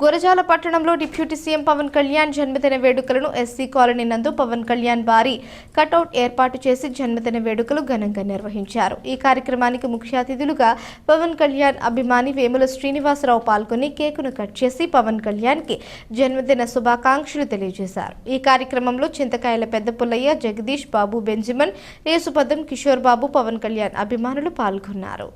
గురజాల పట్టణంలో deputy CM Pawan Kalyan జన్మదిన వేడుకలను ఎస్సీ కాలనీ నందు పవన్ కళ్యాణ్ భారీ కటౌట్ ఏర్పాటు చేసి జన్మదిన వేడుకలు ఘనంగా నిర్వహించారు. ఈ కార్యక్రమానికి ముఖ్య అతిథులుగా పవన్ కళ్యాణ్ అభిమాని వేముల శ్రీనివాసరావు పాల్గొని కేకును కట్ చేసి పవన్ కళ్యాణ్ కి జన్మదిన శుభాకాంక్షలు తెలియజేశారు. ఈ కార్యక్రమంలో చింతకాయల పెద్ద పుల్లయ్య, జగదీష్ బాబు, బెంజమిన్, యేసుపదం, కిషోర్ బాబు, పవన్ కళ్యాణ్ అభిమానులు పాల్గొన్నారు.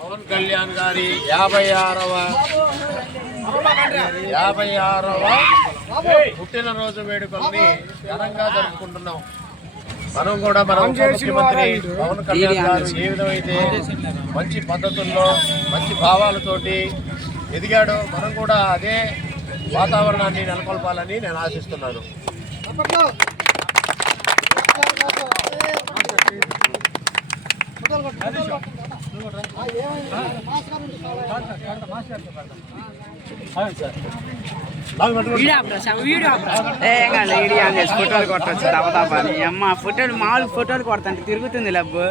పవన్ కళ్యాణ్ గారి 56వ పుట్టినరోజు వేడుకల్ని ఘనంగా జరుపుకుంటున్నాం. మనం కూడా మన ముఖ్యమంత్రి పవన్ కళ్యాణ్ గారు ఏ విధమైతే మంచి పద్ధతుల్లో మంచి భావాలతోటి ఎదిగాడో మనం కూడా అదే వాతావరణాన్ని నెలకొల్పాలని నేను ఆశిస్తున్నాను. ఫోటోలు కొట్టచ్చు తప్పని అమ్మ ఫోటోలు మామూలు ఫోటోలు కొడతాంటే తిరుగుతుంది లబ్బు.